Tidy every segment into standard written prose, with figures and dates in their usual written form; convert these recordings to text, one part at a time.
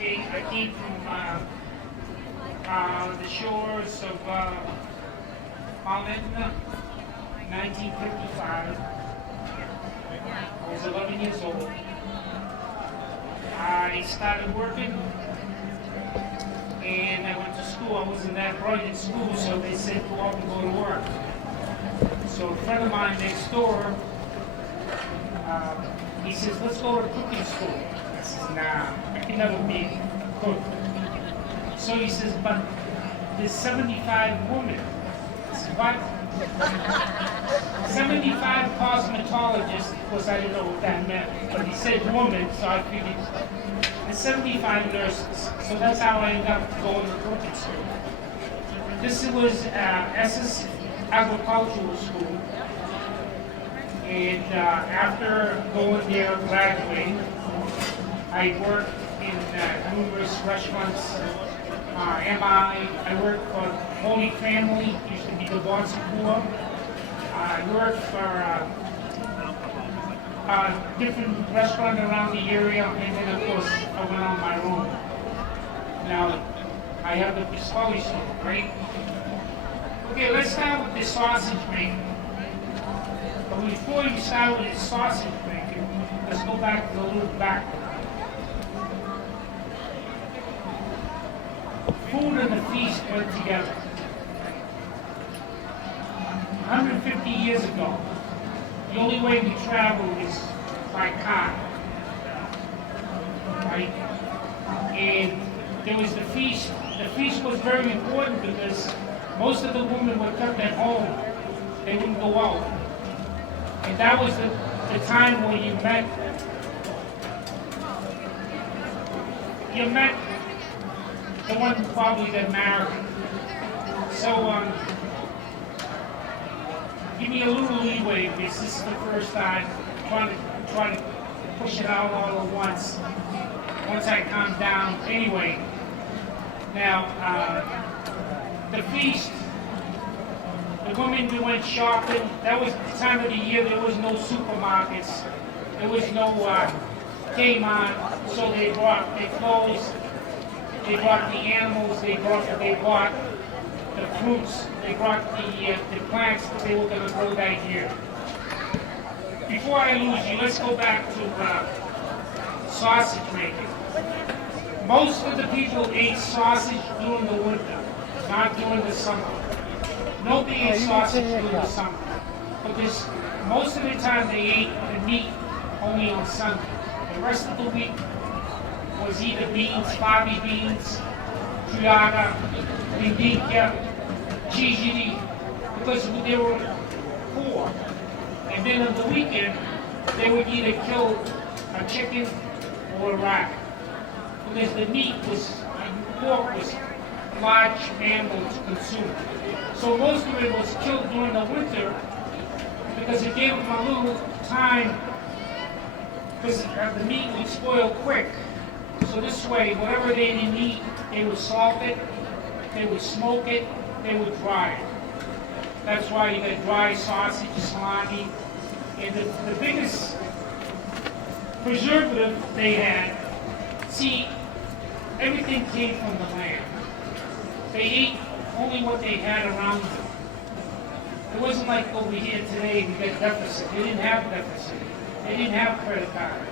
Okay, I came from the shores of Holland, 1955. I was 11 years old. I started working and I went to school. I wasn't that bright in school, so they said go out and go to work. So a friend of mine next door, he says, let's go to cooking school. I says, nah, I can never be a cook. So he says, but there's 75 women. I said, what? 75 cosmetologists. Of course, I didn't know what that meant, but he said woman, so I figured, and 75 nurses. So that's how I ended up going to cooking school. This was Essex Agricultural School. And after going there, graduating, I worked in numerous restaurants. I worked for Holy Family, used to be the Bonsecours. I worked for different restaurants around the area, and then of course I went on my own. Now I have the Biscotti store, right? Okay, let's start with the sausage making. But before you start with the sausage making, let's go back to a little background. Food and the feast went together. 150 years ago, the only way we traveled was by car. Right? And there was the feast. The feast was very important because most of the women were kept at home. They wouldn't go out. And that was the time where you met the one probably that married. So give me a little leeway because this is the first time trying to push it out all at once. Once I calm down. Anyway, now the feast, the women we went shopping. That was the time of the year there was no supermarkets. There was no Kmart, so they brought their clothes. They brought the animals, they brought the fruits, they brought the plants that they were going to grow that year. Before I lose you, let's go back to sausage making. Most of the people ate sausage during the winter, not during the summer. Nobody ate sausage during the summer. Because most of the time they ate the meat only on Sunday. The rest of the week was either beans, favi beans, triaga, lindicchia, cigiri, because they were poor. And then on the weekend, they would either kill a chicken or a rat. Because the meat pork was large animal to consume. So most of it was killed during the winter because it gave them a little time, because the meat would spoil quick. So this way, whatever they didn't eat, they would salt it, they would smoke it, they would dry it. That's why you got dry sausage, salami. And the biggest preservative they had, see, everything came from the land. They ate only what they had around them. It wasn't like over here today we get deficit. They didn't have deficit. They didn't have credit card.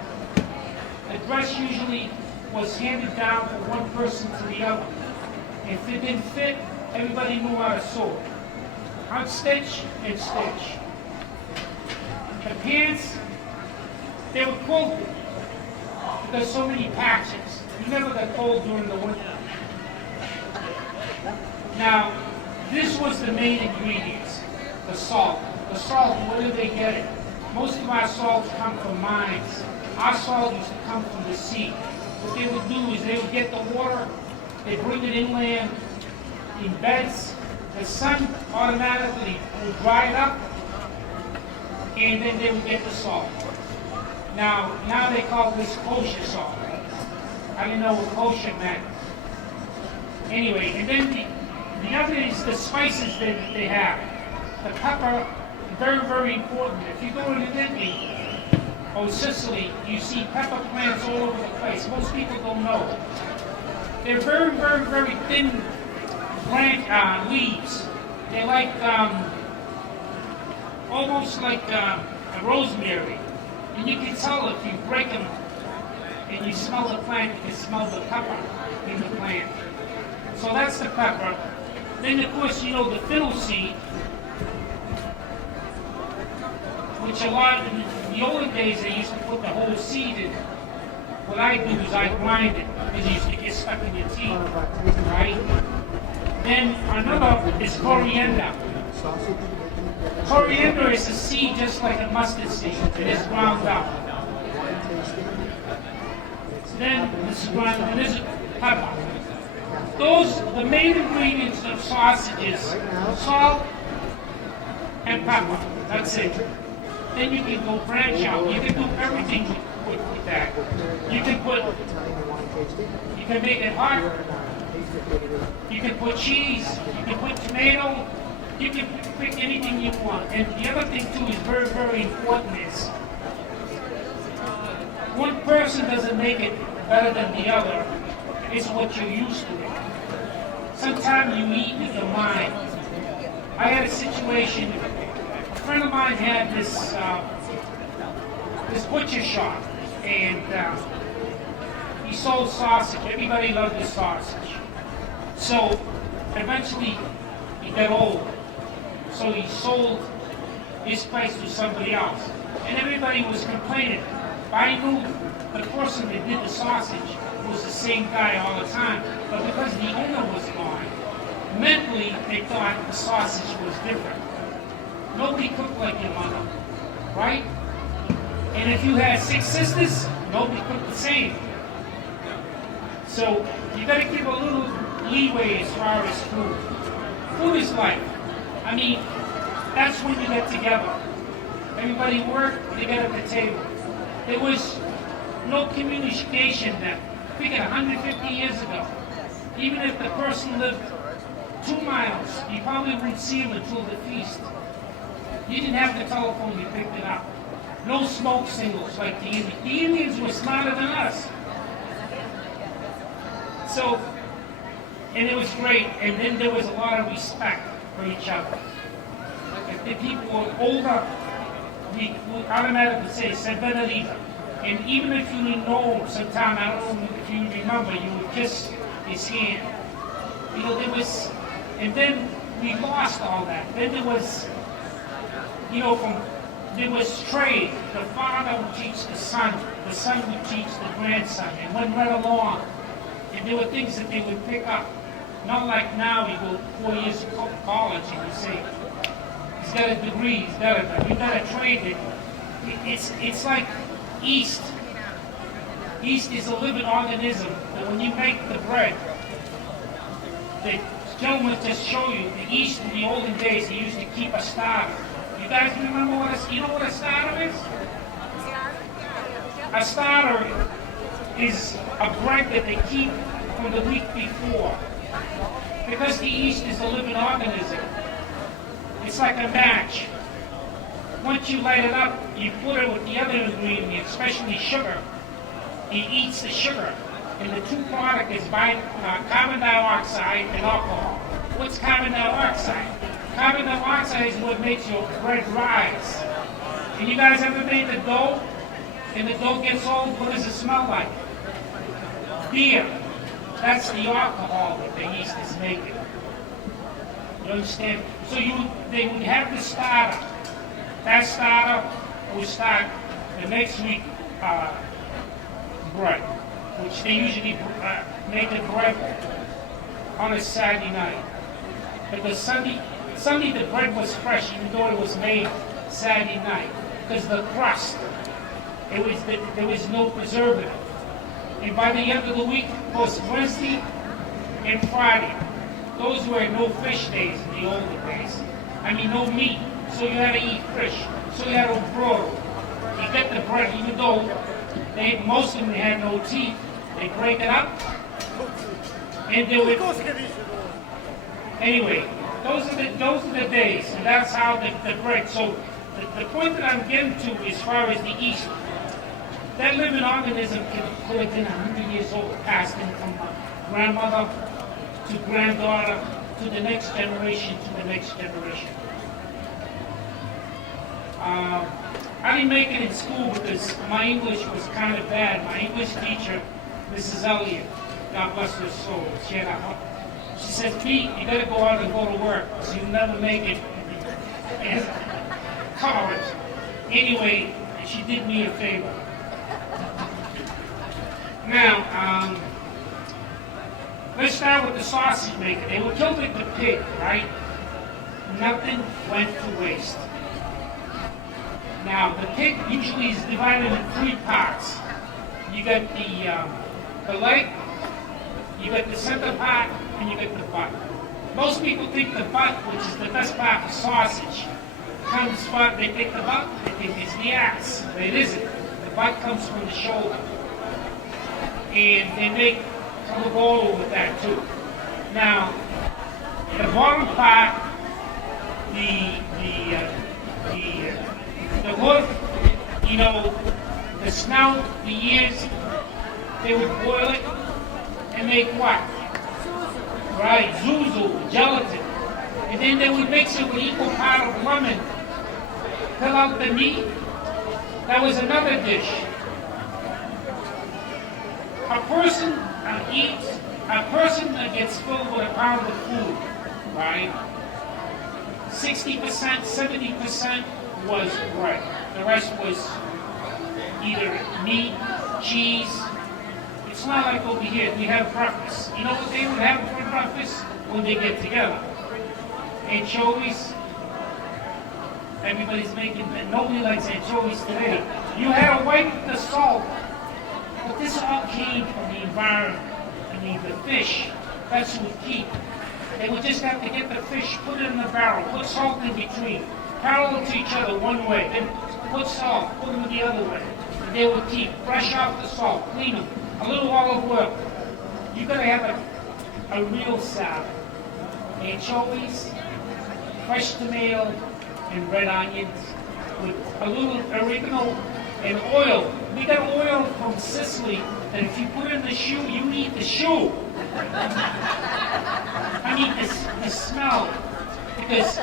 The dress usually was handed down from one person to the other. If it didn't fit, everybody knew how to sew it. Unstitch and stitch. The pants, they were quilted because so many patches. You never got cold during the winter. Now, this was the main ingredients, the salt. The salt, where did they get it? Most of our salts come from mines. Our salt used to come from the sea. What they would do is they would get the water, they bring it inland in beds. The sun automatically would dry it up, and then they would get the salt. Now they call this kosher salt. I didn't know what kosher meant. Anyway, and then the other is the spices that they have. The pepper, very, very important. If you go to Italy, or Sicily, you see pepper plants all over the place. Most people don't know. They're very, very, very thin leaves. They're like almost like a rosemary. And you can tell if you break them and you smell the plant, you can smell the pepper in the plant. So that's the pepper. Then of course you know the fennel seed, which a lot in the olden days they used to put the whole seed in. What I do is I grind it because it used to get stuck in your teeth, right? Then another is coriander. Coriander is a seed just like a mustard seed. It is ground up. Then this is ground, and this is pepper. Those the main ingredients of sausages: salt and pepper. That's it. Then you can go branch out. You can do everything with that. You can make it hot. You can put cheese. You can put tomato. You can pick anything you want. And the other thing too is very, very important is one person doesn't make it better than the other. It's what you're used to. Sometimes you eat with your mind. I had a situation. A friend of mine had this butcher shop, and he sold sausage. Everybody loved his sausage. So eventually he got old. So he sold his place to somebody else. And everybody was complaining. But I knew the person that did the sausage was the same guy all the time. But because the owner was gone, mentally they thought the sausage was different. Nobody cooked like your mother, right? And if you had 6 sisters, nobody cooked the same. So you gotta give a little leeway as far as food. Food is life. I mean, that's when you get together. Everybody worked together at the table. There was no communication then. Figure 150 years ago. Even if the person lived 2 miles, you probably wouldn't see him until the feast. You didn't have the telephone, you picked it up. No smoke signals like the Indians. The Indians were smarter than us. So, and it was great, and then there was a lot of respect for each other. If the people were older, we would automatically say, "Se benedita." And even if you didn't know him, sometime, I don't know if you remember, you would kiss his hand. You know, there was, and then we lost all that. Then there was, you know, there was trade. The father would teach the son would teach the grandson, and went right along. And there were things that they would pick up. Not like now, you go 4 years to college and you say, he's got a degree, you've got to trade it. It's like yeast. Yeast is a living organism. And when you make the bread, the gentleman just showed you, the yeast in the olden days, they used to keep a starter. You guys remember you know what a starter is? A starter is a bread that they keep from the week before. Because the yeast is a living organism, it's like a match. Once you light it up, you put it with the other ingredients, especially sugar. It eats the sugar. And the two products is carbon dioxide and alcohol. What's carbon dioxide? Carbon dioxide is what makes your bread rise. And you guys ever made the dough? And the dough gets old, what does it smell like? Beer. That's the alcohol that the yeast is making. You understand? So they would have the starter. That starter would start the next week bread, which they usually make the bread on a Saturday night. Because Sunday the bread was fresh, even though it was made Saturday night. Because the crust, there was no preservative. And by the end of the week, was Wednesday and Friday. Those were no fish days in the older days. I mean, no meat. So you had to eat fish. So you had to broil. You get the bread, even though most of them had no teeth. They break it up, and they would. Anyway, those are the days, and that's how the bread. So the point that I'm getting to, as far as the yeast, That living organism could have been 100 years old, passed in from grandmother to granddaughter to the next generation to the next generation. I didn't make it in school because my English was kind of bad. My English teacher, Mrs. Elliott, God bless her soul, she said, Pete, you gotta go out and go to work, so you'll never make it in college. Anyway, she did me a favor. Now, let's start with the sausage maker. They were killing the pig, right? Nothing went to waste. Now, the pig usually is divided in 3 parts. You got the leg, you got the center part, and you got the butt. Most people think the butt, which is the best part of sausage, comes from, they think the butt, they think it's the ass. But it isn't. The butt comes from the shoulder. And they make carbolo with that too. Now, the bottom part, the hoof, you know, the snout, the ears, they would boil it and make what? Right, zuzu, gelatin. And then they would mix it with equal part of lemon. Fill out the meat. That was another dish. A person that gets filled with a pound of food, right? 60%, 70% was bread. The rest was either meat, cheese. It's not like over here, we have breakfast. You know what they would have for breakfast when they get together? Anchovies. Everybody's making, nobody likes anchovies today. You had to wipe the salt. But this all came from the environment. I mean, the fish, that's what would keep. They would just have to get the fish, put it in the barrel, put salt in between, parallel to each other one way, then put salt, put them the other way. And they would keep fresh out the salt, clean them, a little olive oil. You're going to have a real salad. Anchovies, fresh tomato, and red onions with a little oregano and oil. We got oil from Sicily that if you put it in the shoe, you eat the shoe. I mean, the smell. Because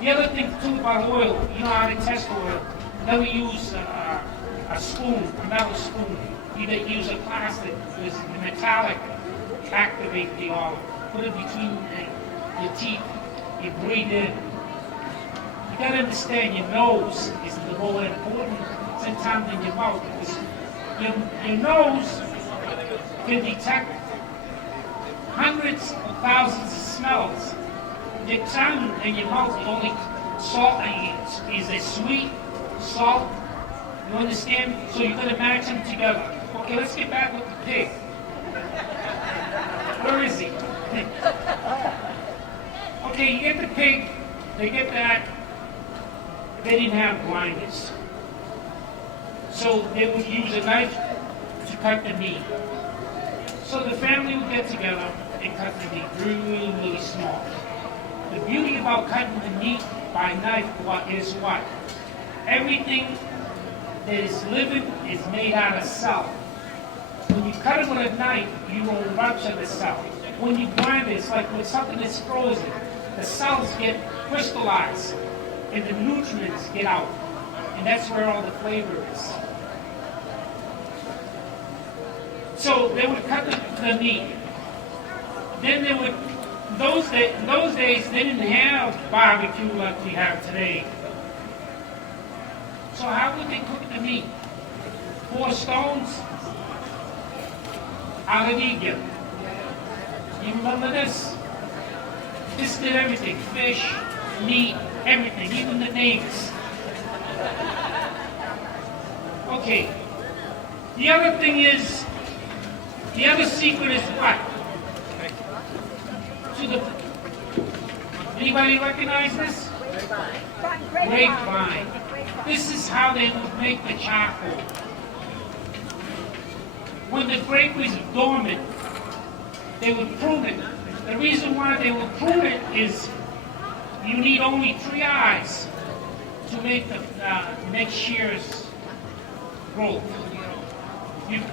the other thing too about oil, you know how to test oil. Never use a spoon, a metal spoon. You use a plastic because the metallic activate the oil. Put it between your teeth. You breathe in. You gotta understand your nose is the more important sometimes than your mouth, because your nose can detect hundreds of thousands of smells. Your tongue and your mouth, the only salt is a sweet salt. You understand? So you gotta match them together. Okay, let's get back with the pig. Where is he? Okay, you get the pig, they get that. They didn't have grinders. So they would use a knife to cut the meat. So the family would get together and cut the meat really, really small. The beauty about cutting the meat by knife is what? Everything that is living is made out of cell. When you cut it with a knife, you will rupture the cell. When you grind it, it's like when something is frozen. The cells get crystallized and the nutrients get out. And that's where all the flavor is. So they would cut the meat. Then they would, in those days, they didn't have barbecue like we have today. So how would they cook the meat? 4 stones out of Egypt. You remember this? This did everything. Fish, meat, everything, even the neighbors. Okay. The other thing is, the other secret is what? Anybody recognize this? Grapevine. This is how they would make the charcoal. When the grape was dormant, they would prune it. The reason why they would prune it is you need only 3 eyes to make the next year's growth.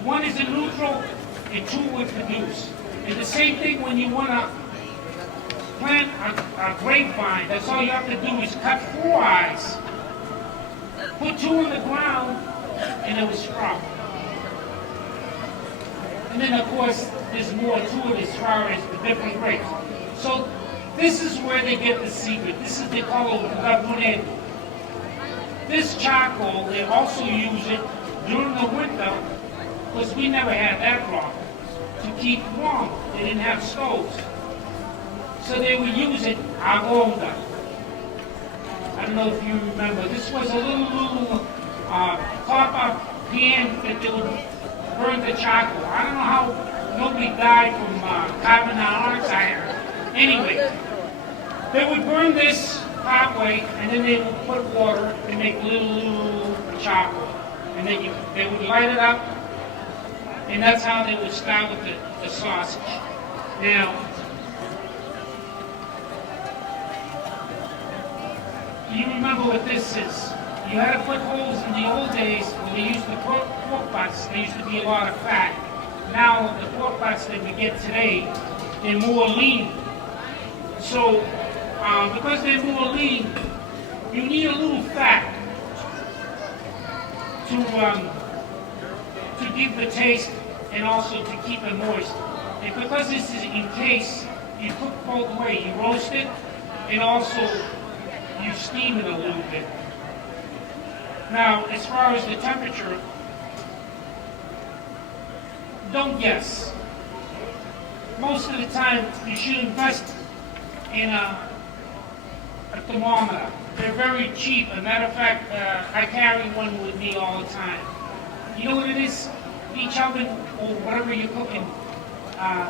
One is in neutral, and two would produce. And the same thing when you want to plant a grapevine. That's all you have to do is cut 4 eyes, put 2 in the ground, and it will sprout. And then, of course, there's more to it as far as the different grapes. So this is where they get the secret. This is the color Cabernet. This charcoal, they also use it during the winter, because we never had that problem, to keep warm. They didn't have stoves. So they would use it agonda. I don't know if you remember. This was a little copper pan that they would burn the charcoal. I don't know how nobody died from carbon monoxide. Anyway, they would burn this halfway, and then they would put water and make little charcoal. And then they would light it up, and that's how they would start with the sausage. Now, you remember what this is. You had to put holes in the old days when they used the pork butts. There used to be a lot of fat. Now, the pork butts that we get today, they're more lean. So, because they're more lean, you need a little fat to give the taste and also to keep it moist. And because this is encased, you cook both ways. You roast it and also you steam it a little bit. Now, as far as the temperature, don't guess. Most of the time, you should invest in a thermometer. They're very cheap. As a matter of fact, I carry one with me all the time. You know what it is? Each oven or whatever you're cooking,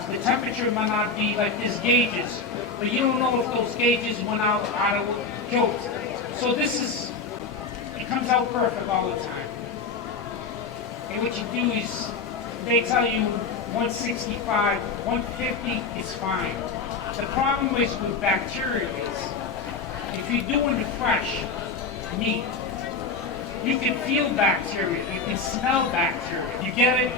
the temperature might not be like there's gauges, but you don't know if those gauges went out of kilt. So this is, it comes out perfect all the time. And what you do is, they tell you 165, 150 is fine. The problem is with bacteria is, if you're doing the fresh meat, you can feel bacteria, you can smell bacteria. You get it?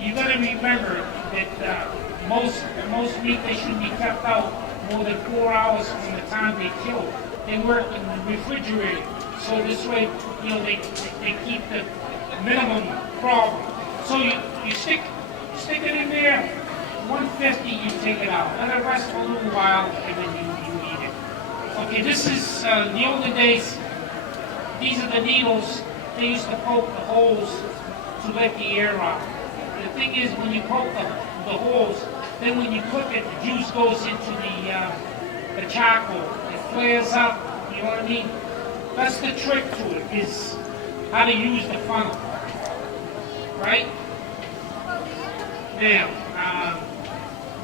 You got to remember that most meat, they shouldn't be kept out more than 4 hours from the time they kill it. They work in the refrigerator, so this way, you know, they keep the minimum problem. So you stick it in there, 150, you take it out. Let it rest for a little while, and then you eat it. Okay, this is, in the olden days, these are the needles. They used to poke the holes to let the air out. The thing is, when you poke the holes, then when you cook it, the juice goes into the charcoal. It flares up, you know what I mean? That's the trick to it, is how to use the funnel. Right? Now,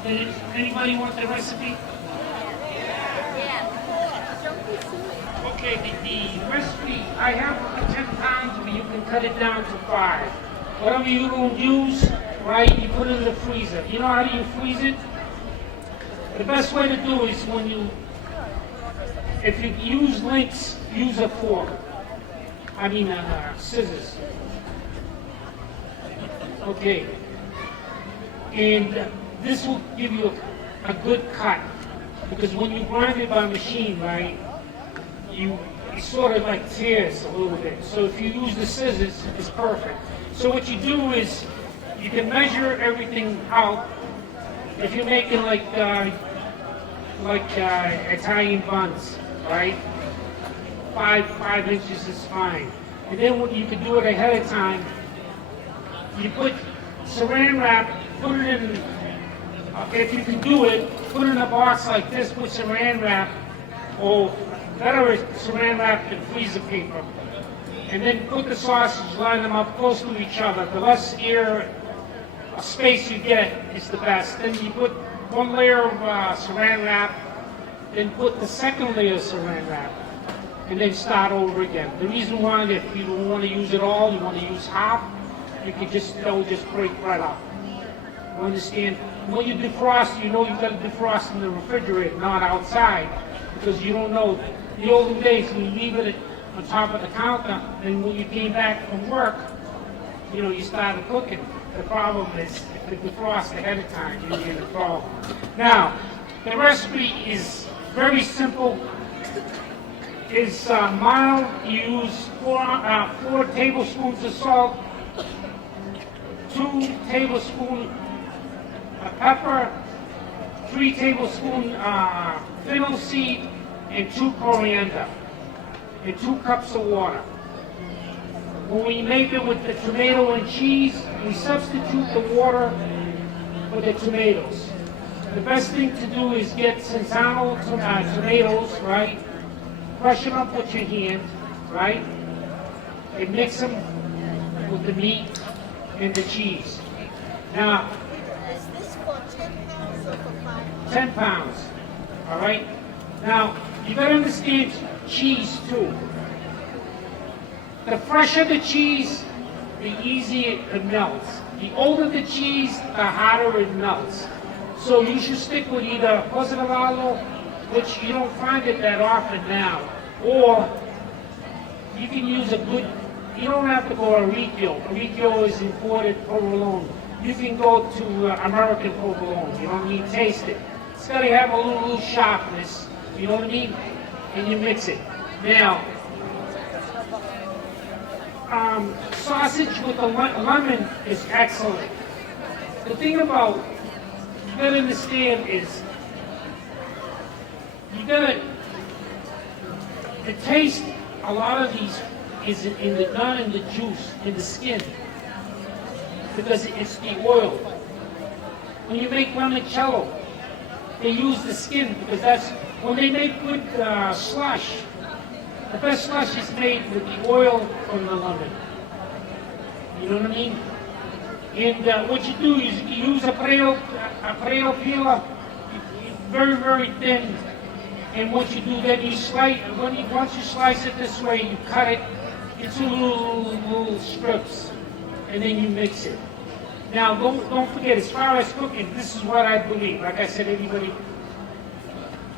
did anybody want the recipe? Okay, the recipe, I have 10 pounds, but you can cut it down to 5. Whatever you don't use, right, you put it in the freezer. You know how do you freeze it? The best way to do is when if you use links, use a fork. I mean, scissors. Okay. And this will give you a good cut. Because when you grind it by machine, right, it sort of like tears a little bit. So if you use the scissors, it's perfect. So what you do is, you can measure everything out. If you're making like Italian buns, right? 5 inches is fine. And then what you can do it ahead of time, you put saran wrap, put it in, if you can do it, put it in a box like this, put saran wrap, or better saran wrap than freezer paper. And then put the sausage, line them up close to each other. The less air space you get is the best. Then you put one layer of saran wrap, then put the second layer of saran wrap, and then start over again. The reason why, if you don't want to use it all, you want to use half, you can just break right up. You understand? When you defrost, you know you've got to defrost in the refrigerator, not outside, because you don't know. The olden days, you leave it on top of the counter, and when you came back from work, you know, you started cooking. The problem is if it defrosts ahead of time, you get a problem. Now, the recipe is very simple. It's mild. You use 4 tablespoons of salt, 2 tablespoons of pepper, 3 tablespoons fennel seed, and 2 coriander, and 2 cups of water. When we make it with the tomato and cheese, we substitute the water for the tomatoes. The best thing to do is get Cinzano tomatoes, right? Crush them up with your hand, right? And mix them with the meat and the cheese. Now, Is this for 10 pounds or for 5 pounds? 10 pounds, all right? Now, you gotta understand cheese too. The fresher the cheese, the easier it melts. The older the cheese, the harder it melts. So you should stick with either Cosa de Lalo, which you don't find it that often now, or you can use a good, you don't have to go Orecchio. Orecchio is imported provolone. You can go to American provolone. You don't need to taste it. It's got to have a little sharpness, you know what I mean? And you mix it. Now, sausage with a lemon is excellent. The thing about you gotta understand is you gotta the taste. A lot of these is not in the juice, in the skin, because it's the oil. When you make limoncello, they use the skin because that's when they make good slush. The best slush is made with the oil from the lemon. You know what I mean? And what you do is you use a Prego peeler, very, very thin. And what you do then, you slice, once you slice it this way, you cut it into little strips, and then you mix it. Now, don't forget, as far as cooking, this is what I believe. Like I said, everybody,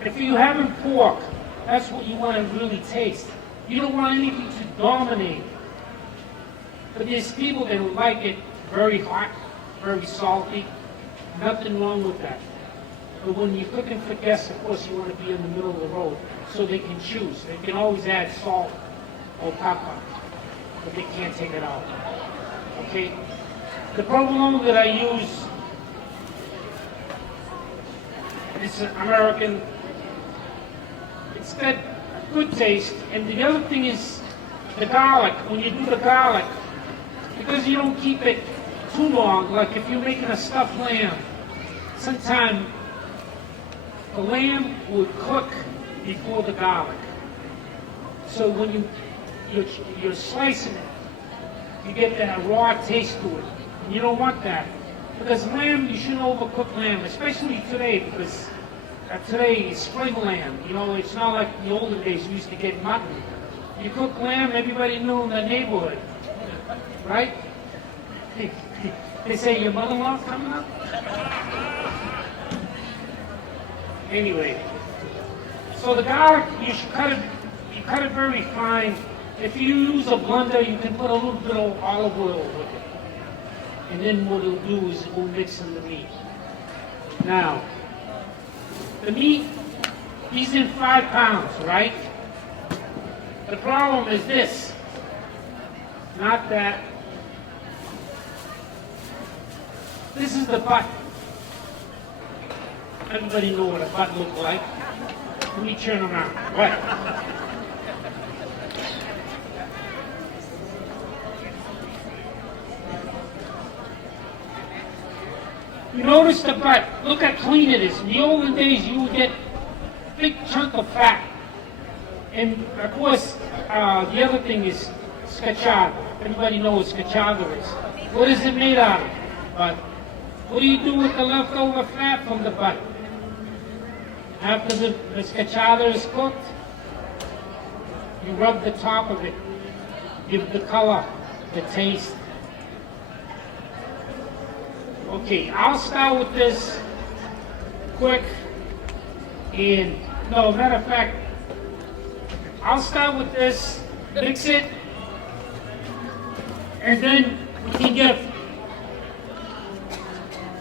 if you're having pork, that's what you want to really taste. You don't want anything to dominate. But there's people that like it very hot, very salty. Nothing wrong with that. But when you're cooking for guests, of course, you want to be in the middle of the road so they can choose. They can always add salt or pepper, but they can't take it out. Okay? The provolone that I use is American. It's got good taste. And the other thing is the garlic. When you do the garlic, because you don't keep it too long, like if you're making a stuffed lamb, sometimes the lamb would cook before the garlic. So when you're slicing it, you get that raw taste to it. And you don't want that. Because lamb, you shouldn't overcook lamb, especially today, because today is spring lamb. You know, it's not like the olden days we used to get mutton. You cook lamb, everybody knew in the neighborhood. Right? They say, your mother-in-law's coming up? Anyway, so the garlic, you cut it very fine. If you use a blender, you can put a little bit of olive oil with it. And then what it'll do is it will mix in the meat. Now, the meat, he's in 5 pounds, right? The problem is this, not that. This is the butt. Everybody know what a butt looks like. Let me turn around. What? You notice the butt. Look how clean it is. In the olden days, you would get a big chunk of fat. And of course, the other thing is scacciato. Everybody knows what scacciato is. What is it made out of? But what do you do with the leftover fat from the butt? After the scacciato is cooked, you rub the top of it, give the color, the taste. Okay, I'll start with this quick, and no, matter of fact, I'll start with this, mix it, and then we can get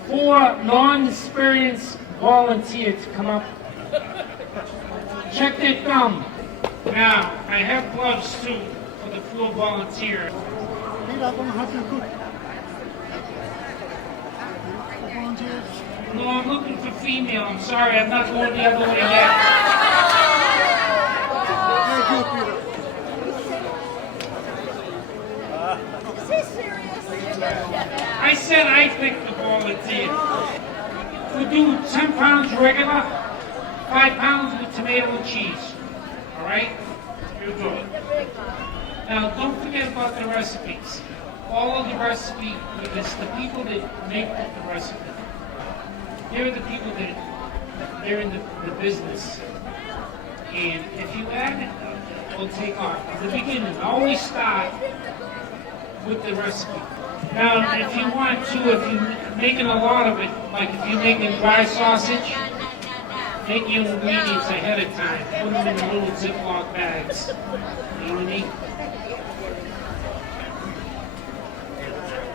4 non-experienced volunteers to come up. Check their thumb. Now, I have gloves too for the 4 volunteers. These are going to have to cook. Volunteers. No, I'm looking for female. I'm sorry, I'm not going the other way yet. Very good, Peter. Is he serious? I said I picked the volunteer. We do 10 pounds regular, 5 pounds with tomato and cheese. All right? You're good. Now, don't forget about the recipes. Follow the recipe because the people that make the recipe, they're the people that they're in the business. And if you add it, it'll take off. At the beginning, always start with the recipe. Now, if you want to, if you're making a lot of it, like if you're making dry sausage, make your ingredients ahead of time. Put them in the little Ziploc bags. You know what I mean?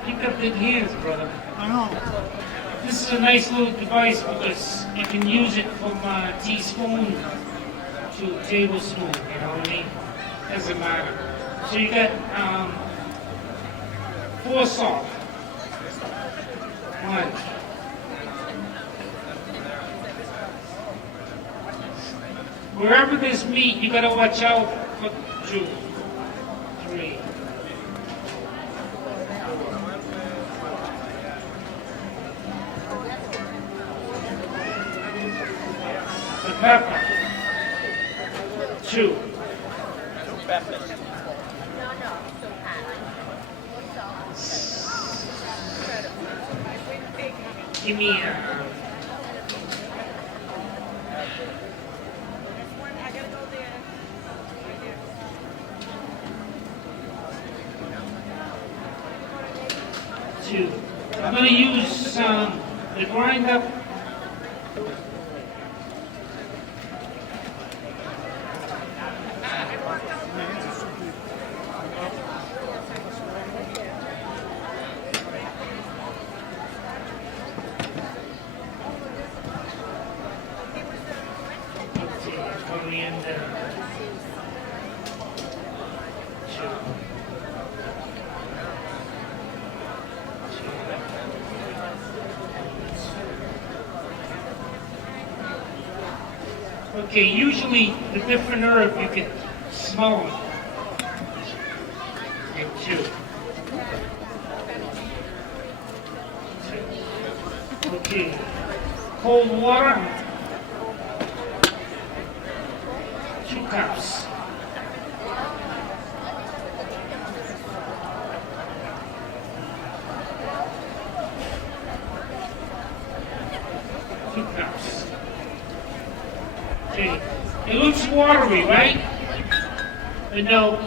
You got big hands, brother. I know. This is a nice little device because you can use it from teaspoon to tablespoon. You know what I mean? Doesn't matter. So you got 4 salt. 1. Wherever there's meat, you gotta watch out for 2, 3. The pepper. 2. Give me a... Two. I'm going to use the grind up. Coriander. 2. Okay, usually the different herb you can smell them. And 2. 2. Okay, cold water. 2 cups. Okay, it looks watery, right? I know.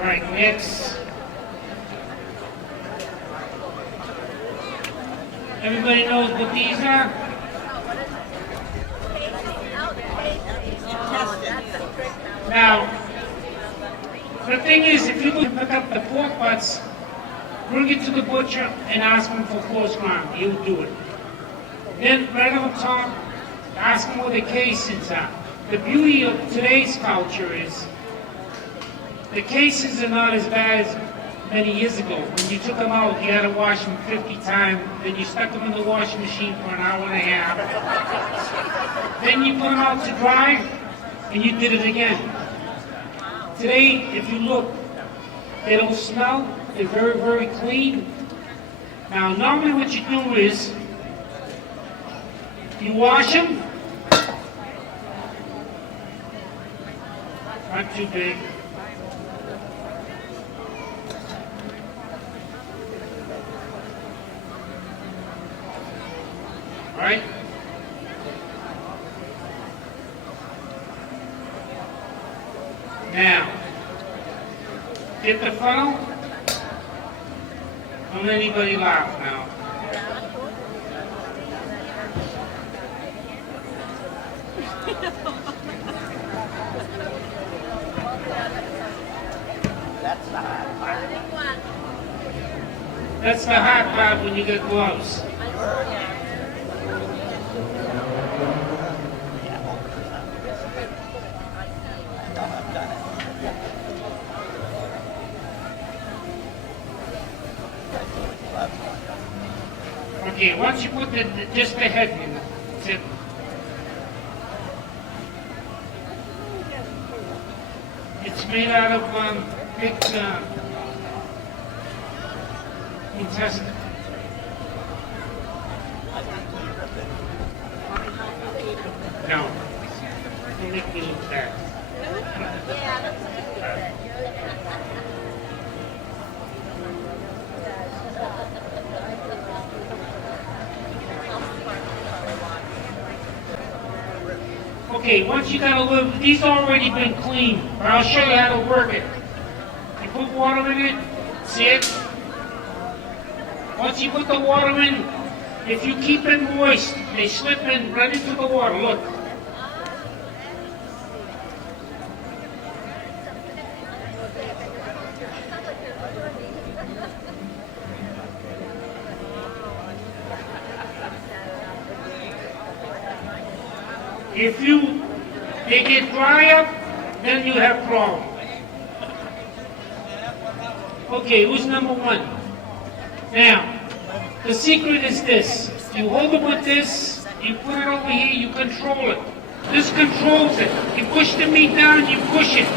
Right, next. Everybody knows what these are? Now, the thing is, if you go pick up the pork butts, bring it to the butcher and ask him for coarse ground. He'll do it. Then, right on top, ask him where the casings are. The beauty of today's culture is the casings are not as bad as many years ago. When you took them out, you had to wash them 50 times. Then you stuck them in the washing machine for an hour and a half. Then you put them out to dry, and you did it again. Today, if you look, they don't smell. They're very, very clean. Now, normally what you do is you wash them. Not too big. Right? Now, get the funnel Don't let anybody laugh now. That's the hard part when you get gloves. Okay, once you put just the head in, that's it. It's made out of big intestine. No. Don't make me look bad. Okay, once you got a little, these already been cleaned, but I'll show you how to work it. You put water in it, see it? Once you put the water in, if you keep it moist, they slip in right into the water, look. If they get dry up, then you have problem. Okay, who's number one? Now, the secret is this. You hold it with this, you put it over here, you control it. This controls it. You push the meat down, you push it.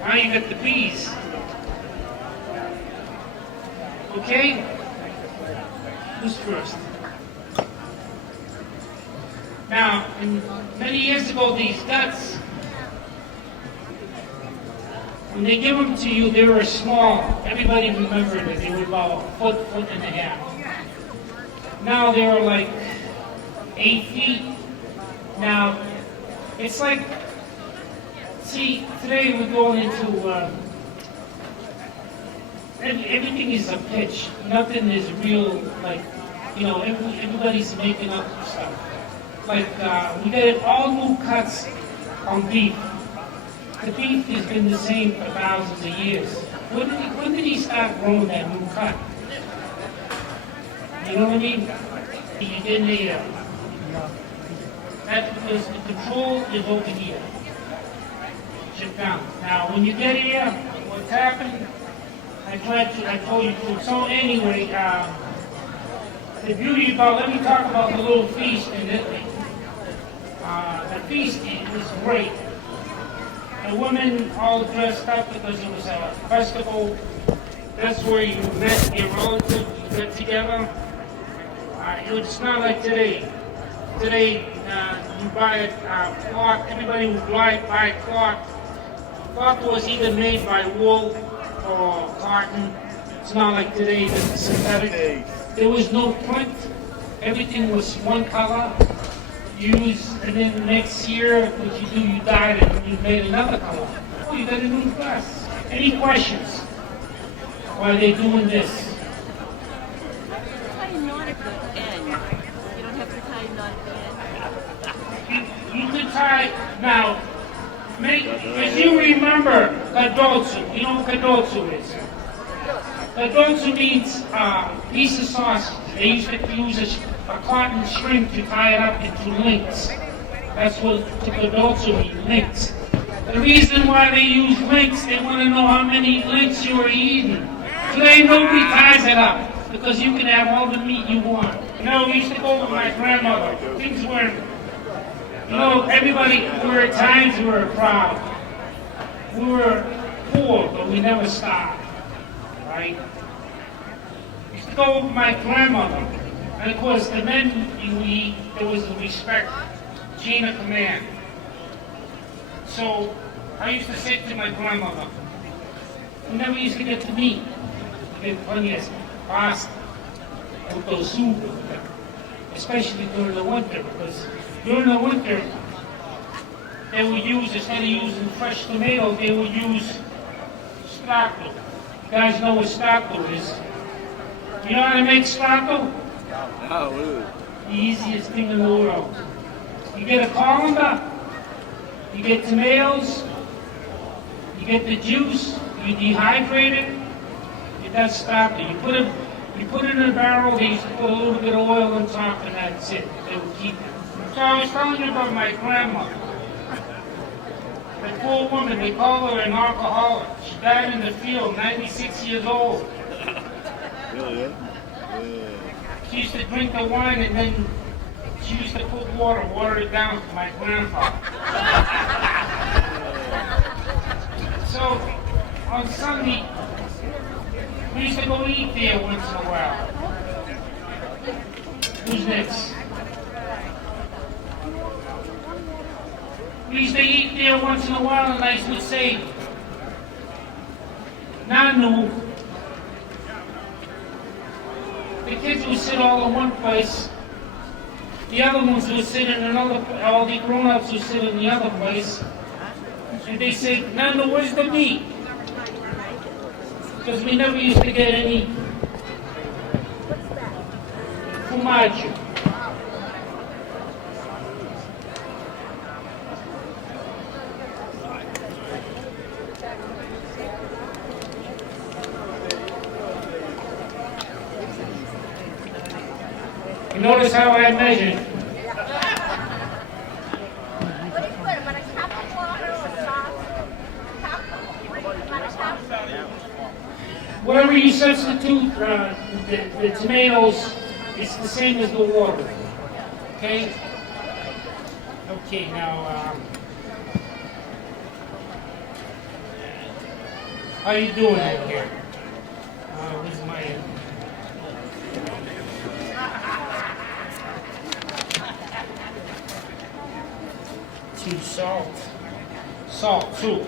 Now you got the peas. Okay? Who's first? Now, many years ago, these guts, when they give them to you, they were small. Everybody remembered that they were about a foot and a half. Now they're like 8 feet. Now, it's like, see, today we're going into, everything is a pitch. Nothing is real, like, you know, everybody's making up stuff. Like, we get all new cuts on beef. The beef has been the same for thousands of years. When did he start growing that new cut? You know what I mean? You didn't, that's because the control is over here. Sit down. Now, when you get here, what's happened, I told you to. So anyway, the beauty about, let me talk about the little feast in Italy. The feast is great. The women all dressed up because it was a festival. That's where you met your relatives, you get together. It's not like today. Today, you buy a cloth, everybody would buy a cloth. Cloth was either made by wool or cotton. It's not like today, the synthetic. There was no print. Everything was one color. And then the next year, what you do, you dyed it and you made another color. Oh, you got a new dress. Any questions? Why are they doing this? Tie a knot at the end. You don't have to tie a knot at the end. You could tie, now, as you remember, kadotsu. You know what kadotsu is? Kadotsu means piece of sausage. They used to use a cotton string to tie it up into links. That's what the kadotsu means, links. The reason why they use links, they want to know how many links you are eating. Today nobody ties it up because you can have all the meat you want. You know, we used to go with my grandmother. Things were, you know, everybody, there were times we were proud. We were poor, but we never stopped, right? We used to go with my grandmother. And of course, the men you eat, there was a respect, chain of command. So I used to say to my grandmother, we never used to get to meat. We get plenty of pasta, with those soup. especially during the winter, because during the winter, they would use, instead of using fresh tomatoes, they would use strato. You guys know what strato is? You know how to make strato? No, dude. The easiest thing in the world. You get a colander, you get tomatoes, you get the juice, you dehydrate it, you got strato. You put it in a barrel, they used to put a little bit of oil on top, and that's it. They would keep it. So I was telling you about my grandmother. The poor woman, they call her an alcoholic. She died in the field, 96 years old. Really? She used to drink the wine and then she used to put water it down for my grandfather. So on Sunday, we used to go eat there once in a while. Who's next? We used to eat there once in a while and I would say, Nanu. The kids would sit all in one place. The other ones would sit in another, all the grown-ups would sit in the other place. And they say, Nando, where's the meat? Because we never used to get any formaggio. You notice how I measured? What do you put? About a cup of water or sauce? Cup? About a cup? Whatever you substitute the tomatoes, it's the same as the water. Okay? Okay, now, how you doing out here? Where's my... Two salt. Salt, 2.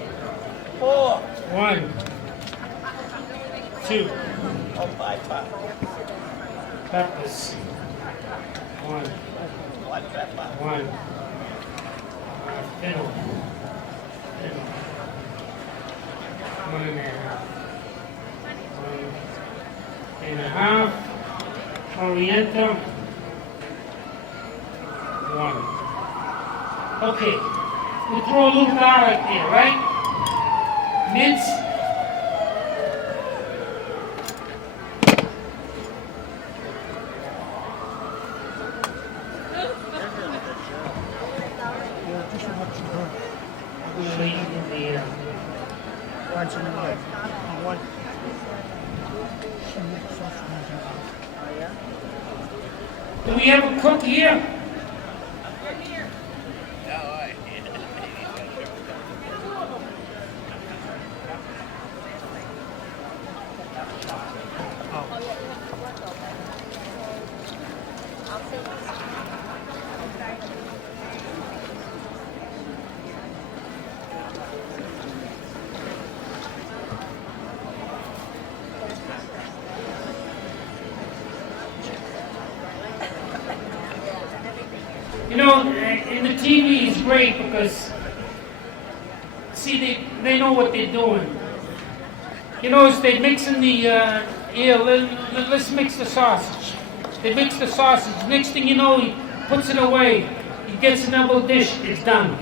4. 1. 2. Oh, 5. Peppers. 1. 1 pepper. 1. Fennel. 1 and a half. 1 and a half. Coriander. 1. Okay, we throw a little garlic there, right? Mince. Yeah, this is what you heard. So you can the, Once in a while. White. She makes sausage. do we have a cook here? You know, and the TV is great because, see, they know what they're doing. You know, as they mix in the, here, let's mix the sausage. They mix the sausage. Next thing you know, he puts it away. He gets another dish. It's done.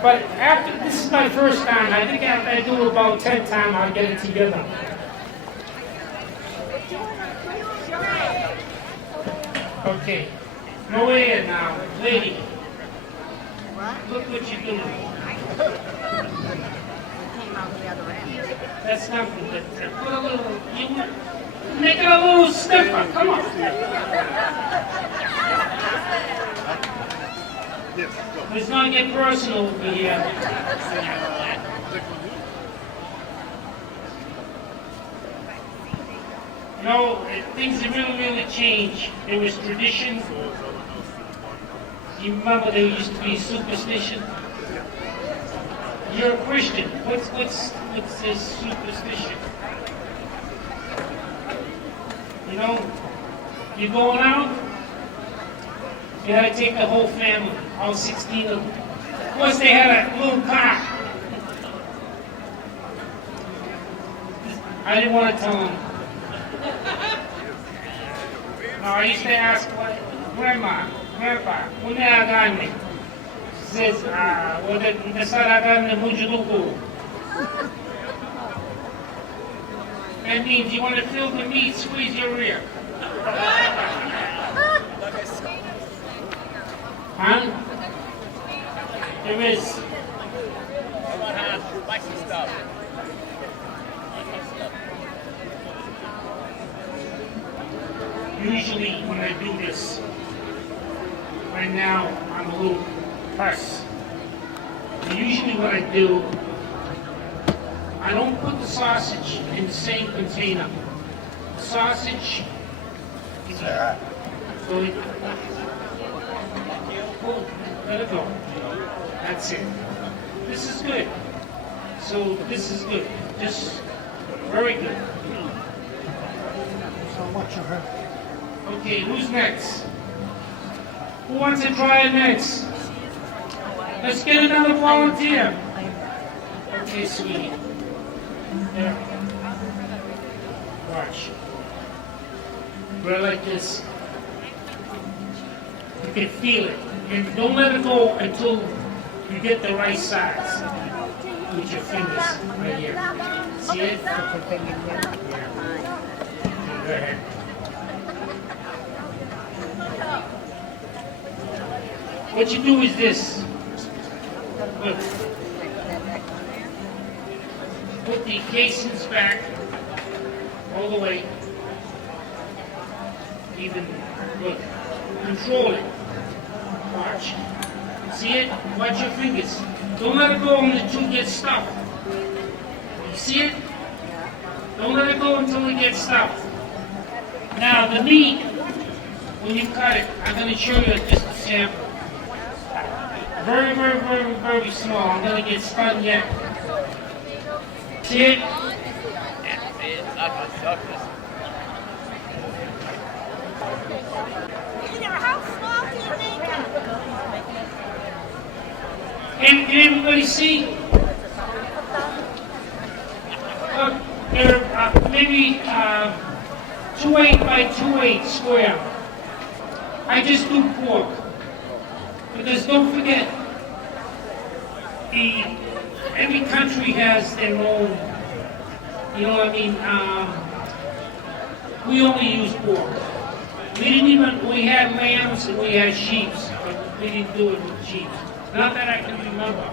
But after, this is my first time. I think after I do it about 10 times, I'll get it together. Okay. No air now. Lady. Look what you're doing. That's not good. Put a little, you make it a little stiffer. Come on. Let's not get personal over here. You know, things have really changed. There was tradition. You remember there used to be superstition? You're a Christian. What's this superstition? You know, You going out? You gotta take the whole family, all 16 of them. Plus they had a little car. I didn't want to tell them. No, I used to ask, Grandma, Grandpa, ¿dónde agarne? She says, voy a empezar a agarne mucho lujo. That means you want to feel the meat, squeeze your rear. Huh? There is. Usually when I do this, right now I'm a little pressed. Usually what I do, I don't put the sausage in the same container. The sausage is let it go. That's it. This is good. So this is good. Just very good. So watch your head. Okay, who's next? Who wants to try it next? Let's get another volunteer. Okay, sweetie. There. Watch. Right like this. You can feel it. And don't let it go until you get the right size. With your fingers right here. See it? Yeah. Go ahead. What you do is this. Look. Put the casings back all the way. Even, look, control it. Watch. See it? Watch your fingers. Don't let it go until it gets stuffed. You see it? Don't let it go until it gets stuffed. Now the meat, when you cut it, I'm going to show you just a sample. Very, very, very, very small. I'm going to get spun yet. See it? How small do you make them? Can everybody see? Look, they're maybe 2/8 by 2/8 square. I just do pork. Because don't forget, every country has their own, you know what I mean? We only use pork. We had lambs and we had sheep, but we didn't do it with sheep. Not that I can remember.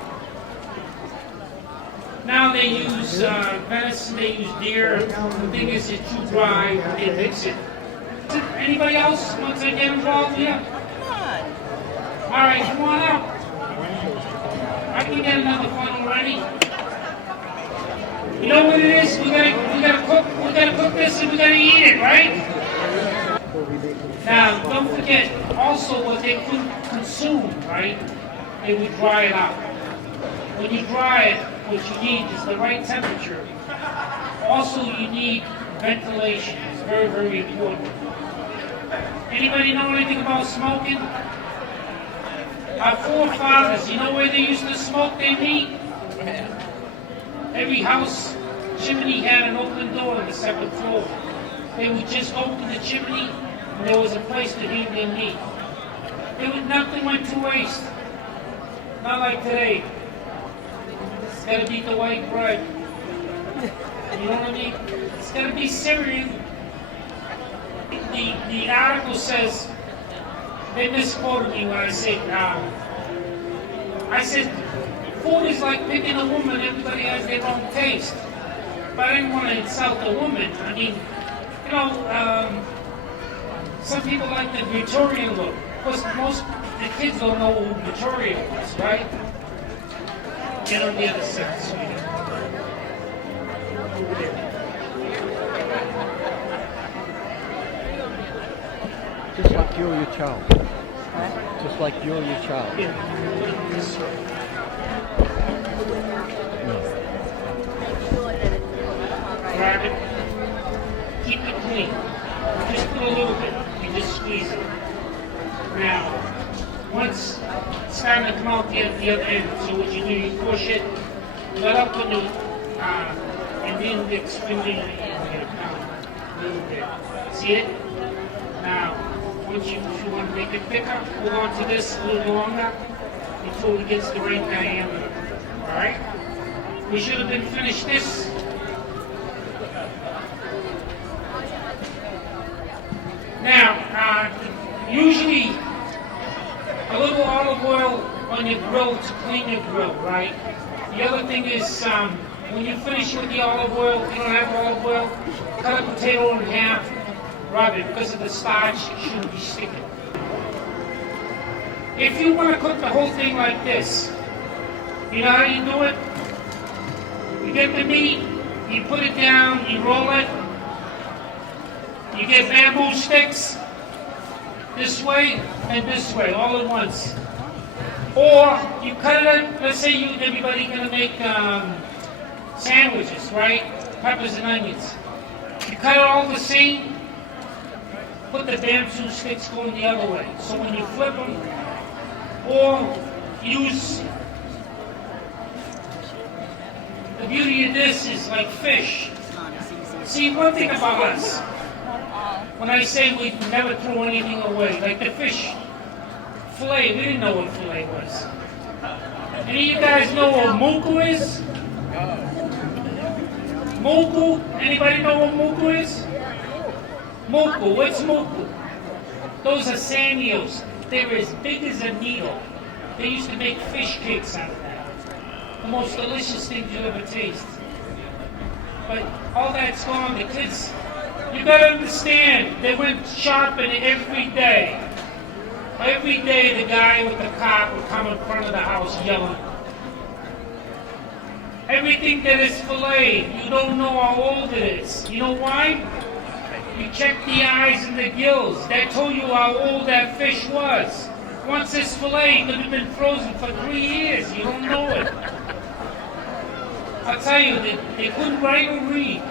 Now they use venison, they use deer. The thing is, it's too dry, they mix it. Anybody else wants to get involved here? All right, come on up. I can get another funnel ready. You know what it is? We gotta cook this and we gotta eat it, right? Now, don't forget also what they could consume, right? They would dry it out. When you dry it, what you need is the right temperature. Also, you need ventilation. It's very, very important. Anybody know anything about smoking? Our forefathers, you know where they used to smoke their meat? Every house chimney had an open door on the second floor. They would just open the chimney and there was a place to heat their meat. Nothing went to waste. Not like today. It's gotta be the white bread. You know what I mean? It's gotta be Syrian. The article says, they misquoted me when I said, food is like picking a woman, everybody has their own taste. But I didn't want to insult the woman. I mean, you know, some people like the Victorian look. Of course, most the kids don't know who Victoria was, right? Get on the other side, sweetie. Over there. Just like you're your child. Just like you're your child. Yeah, put it this way. Grab it. Keep it clean. Just put a little bit. just squeeze it. Now, once it's starting to come out the other end, so what you do, you push it, let up the new, and then the spindle a little bit. See it? Now, once you, if you want to make it thicker, hold on to this a little longer until it gets the right diameter. All right? We should have been finished this. Now, usually a little olive oil on your grill to clean your grill, right? The other thing is, when you finish with the olive oil, if you don't have olive oil, cut a potato in half, rub it, because of the starch, it shouldn't be sticking. If you want to cook the whole thing like this, you know how you do it? You get the meat, you put it down, you roll it, you get bamboo sticks, this way and this way, all at once. Or you cut it, let's say everybody's gonna make sandwiches, right? Peppers and onions. You cut it all the same, put the bamboo sticks going the other way. So when you flip them, or use, the beauty of this is like fish. See, one thing about us, when I say we never throw anything away, like the fish fillet, we didn't know what fillet was. Any of you guys know what muku is? Muku? Anybody know what muku is? Muku, what's muku? Those are sand eels. They're as big as a needle. They used to make fish cakes out of that. The most delicious things you ever taste. But all that's gone. The kids, you gotta understand, they went shopping every day. Every day the guy with the cart would come in front of the house yelling. Everything that is filleted, you don't know how old it is. You know why? You check the eyes and the gills. That told you how old that fish was. Once it's filleted, it could have been frozen for 3 years. You don't know it. I'll tell you, they couldn't write or read.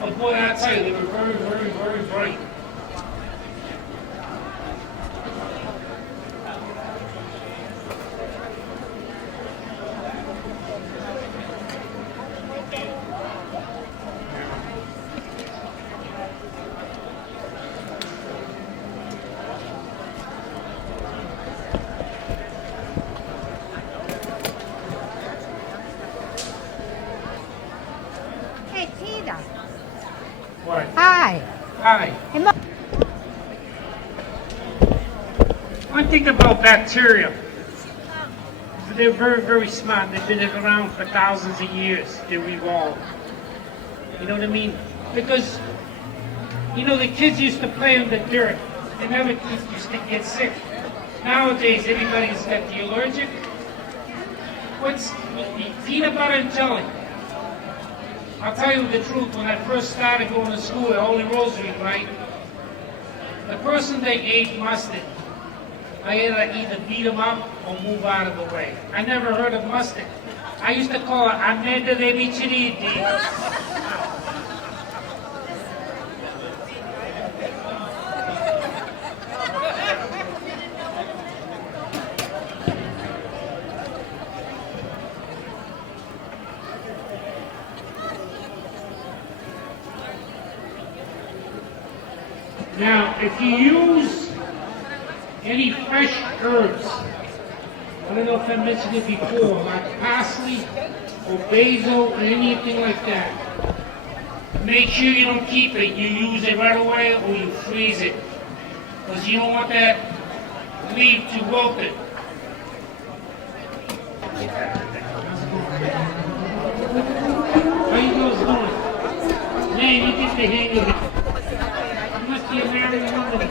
But boy, I'll tell you, they were very, very, very bright. Hey, Tina. What? Hi. Hi. One thing about bacteria, they're very, very smart. They've been around for thousands of years. They've evolved. You know what I mean? Because, you know, the kids used to play in the dirt. They never used to get sick. Nowadays, everybody's got the allergic. What's peanut butter and jelly? I'll tell you the truth, when I first started going to school at Holy Rosary, right? The person they ate mustard, I had to either beat them up or move out of the way. I never heard of mustard. I used to call it Amenda de Bichiridi. Now, if you use any fresh herbs, I don't know if I mentioned it before, like parsley or basil or anything like that, make sure you don't keep it. You use it right away or you freeze it, because you don't want that leaf to wilted. How you girls doing? Man, you get the hang of it. You must be a married woman.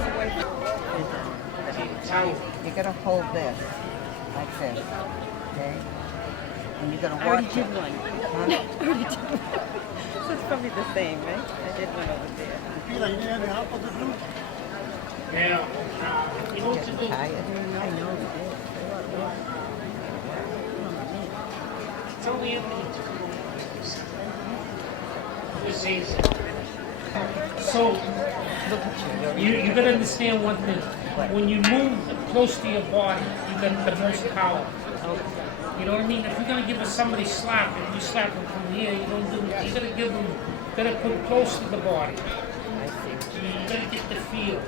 Towel. You're gonna hold this like this, okay? And you're gonna I already watch did it. one. I already did one. So it's probably the same, right? I did one over there. Tina, you need any help with the glue? Now, you know what to do. Tired. I know. Tell the Anthony to come over. This is So Look at you. you gotta understand one thing. When you move close to your body, you got the most power. You know what I mean? If you're gonna give somebody slap, if you slap them from here, you don't do it. You gotta give them, gotta put close to the body. I see. You gotta get the feel.